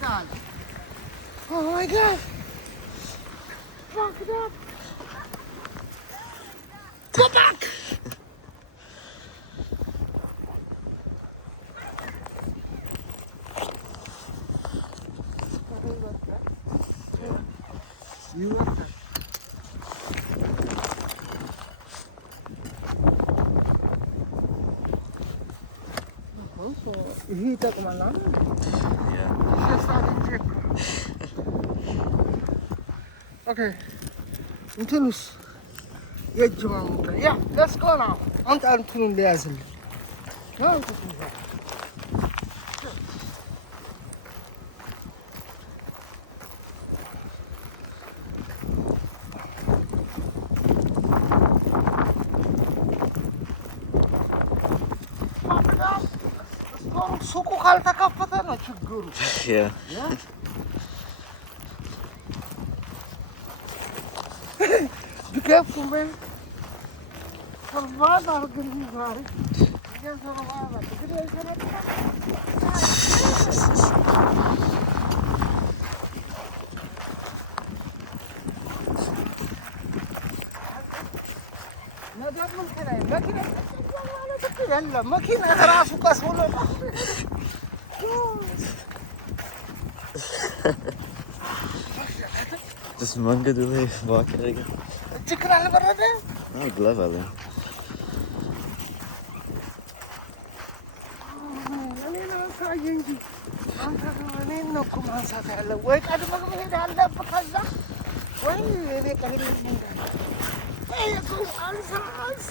God. Oh my God. Fuck it up. Go back. You got that. Hita ko man lang. Yeah. Just starting check. Okay. Intunus. Yeah, let's go now. Anta Antunun Liazil. No, ሱቁ ካልተከፈተ ነው ችግሩ። Yeah. Be careful, man. Survive our good ዛሬ መኪና ራሱ ቀስ ብሎ Just መንገዱ ላይ walk again. ችግር አልበረደ Oh, glove አለ። እኔን ነው እኮ ማንሳት ያለው። ወይ ቀድመህ መሄድ አለብህ ከዛ ወይ እኔ ቀድሜ አንሳስ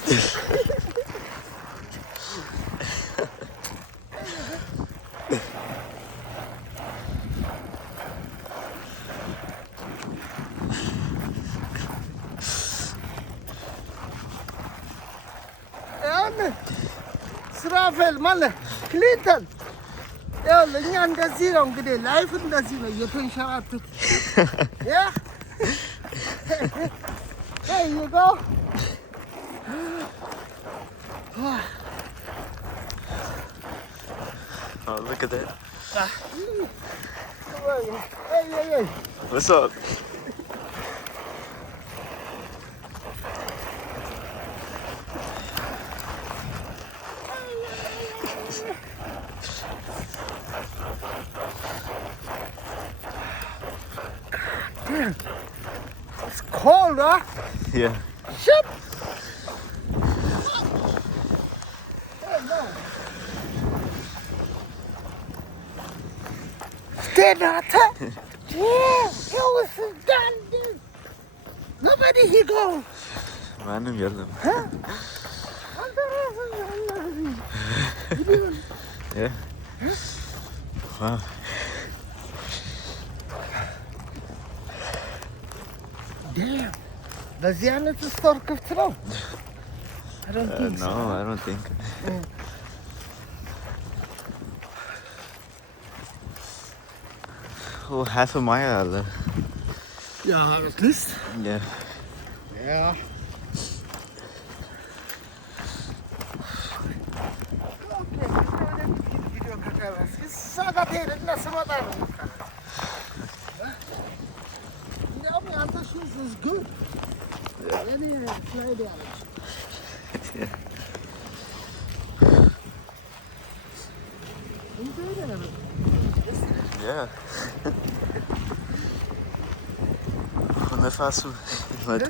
ስራፌል ማለት ክሊንተን ያው እኛ እንደዚህ ነው እንግዲህ ላይፍ እንደዚህ ነው እየተንሸራተት ያ There you go. Oh, look at that. Hey. What's up? Damn. It's cold, huh? Yeah. Shit. Stay not. Yeah, it was done, dude. Nobody here go. ማንም የለም. Huh? Yeah. Wow. Damn. በዚህ አይነት ስቶር ክፍት ነው? No, I don't think. Oh, half a mile አለ. Yeah, at least. Yeah. Yeah. እዛ ጋር ትሄድና ስመጣ ነው የምትቀረው። እንዲያውም የአንተ ሹዝ is good. የእኔ ስላይድ ያለች Yeah. ነፋሱ መጣ.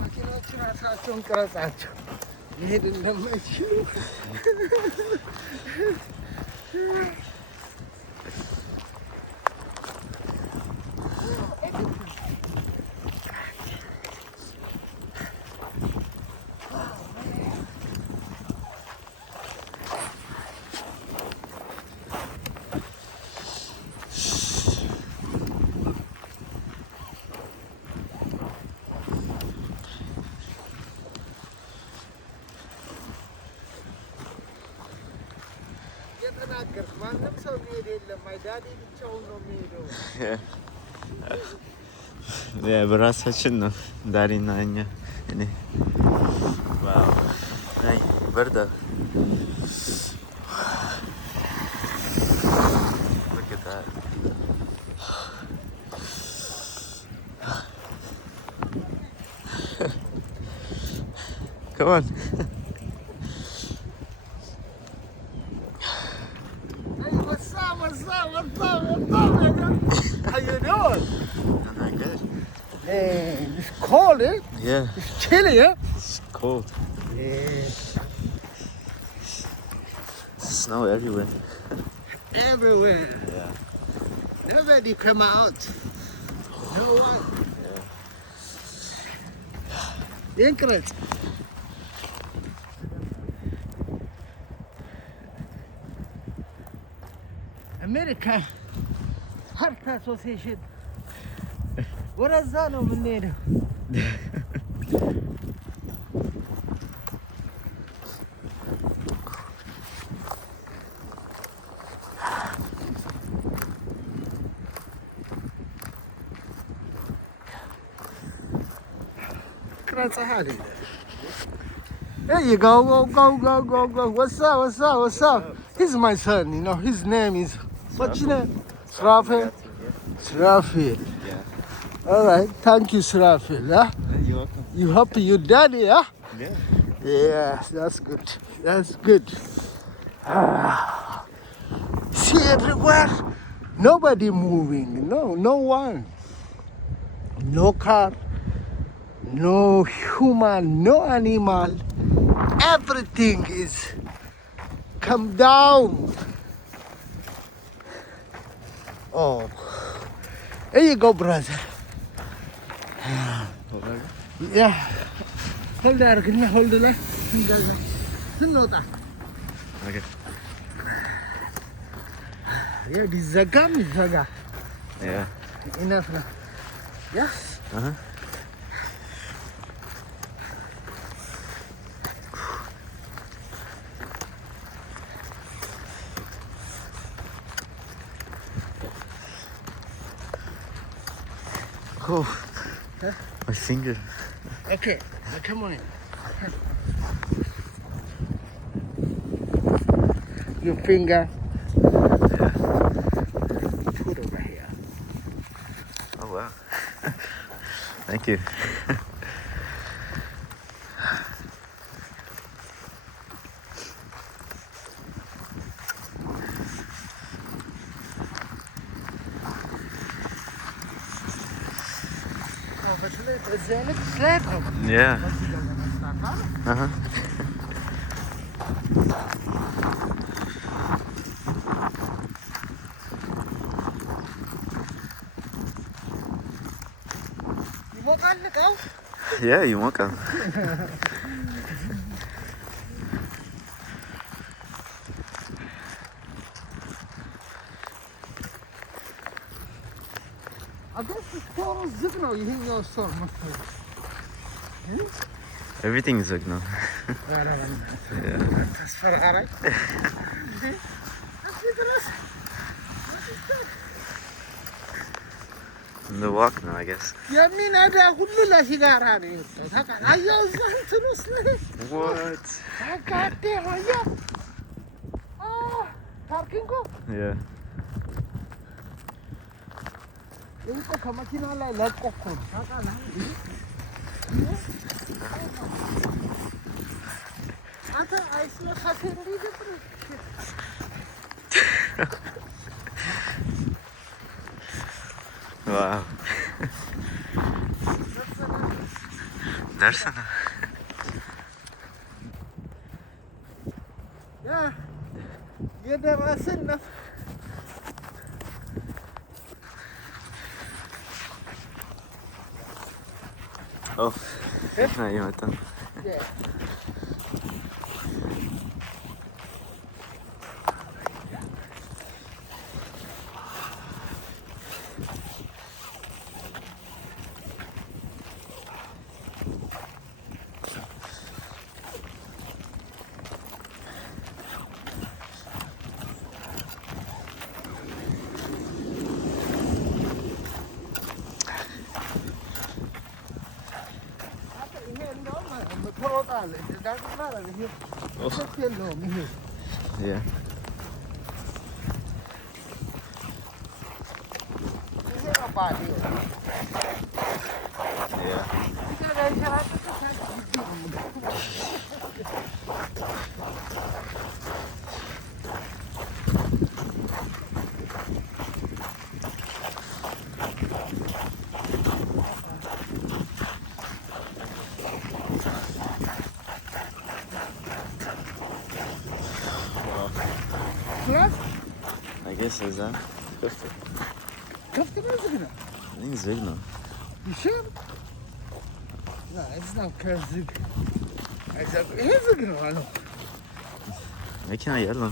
መኪናዎችን ራሳቸውን ቅረጻቸው መሄድ እንደማይችሉ የተናገርኩ ማንም ሰው የሚሄድ የለም። አይዳዲ ብቻውን ነው የሚሄደው። በራሳችን ነው ዳሪና እኛ Ini. Wow. Hey, verde. Look at that. Come on. Hey, what's up, nigga? How you doing? I'm not good. Hey, it's cold, eh? Yeah, It's chilly, eh? it's cold. Yeah. Snow everywhere. Everywhere. Yeah. Nobody come out. No one. Incorrect. America Heart Association ወደዛ ነው የምንሄደው። There you go, go. What's up? He's my son, you know. His name is, what's your name? Srafil. Yeah. All right, thank you, Srafil. Yeah? You're welcome. You happy you daddy, yeah? Yeah. Yeah, that's good. See everywhere, nobody moving, no one. No car, no human, no animal. Everything is come down. Oh, there you go, brother. Yeah. Hold there, can you hold it? Okay. Yeah, this is a gum, Yeah. Enough now. Yeah? Uh-huh. Oh, Huh? my finger. Okay, now come on in. Your finger. Yeah. Put over here. Oh, wow. Thank you. Oh, but it's a little slab. Yeah. Uh-huh. You want to look out? Yeah, you're welcome. I guess the store is zipping out. You think your store must be. Everything is like now. Yeah. That's for alright. On the walk now, I guess. የሚነዳ ሁሉ ለሲጋራ ነው የወጣው ታውቃለህ። አየኸው እዛ እንትን ውስጥ What? አጋዴ አየህ ፓርኪንጉ Yeah. እንቆ ከመኪና ላይ ለቆ እኮ ነው ታውቃለህ። አንተ አይስለካቴ እንዲህ Wow. Dersana. ያ የደረስን ነው። Oh. No, you went down. Yeah. ትሮጣለህ። ዳግም ማለት ይሄ እረፍት የለውም ይሄ Yeah. ይሄ ነው ባዶ። Yeah. ይሄ ላይ ሸራተት ሳይሆን ክላስ I guess is that. ክፍት ነው ዝግ ነው? I think it's big now. You sure? No, it's not ዝግ አይዘግ ይሄ ዝግ ነው አለው። መኪና እያለው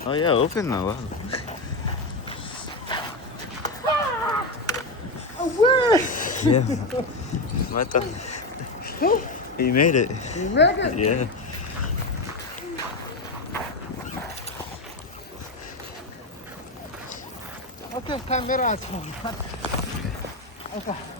Oh yeah, open now. Wow. Away! Yeah. What the? He made it. You make it? Yeah. Okay, camera. Okay.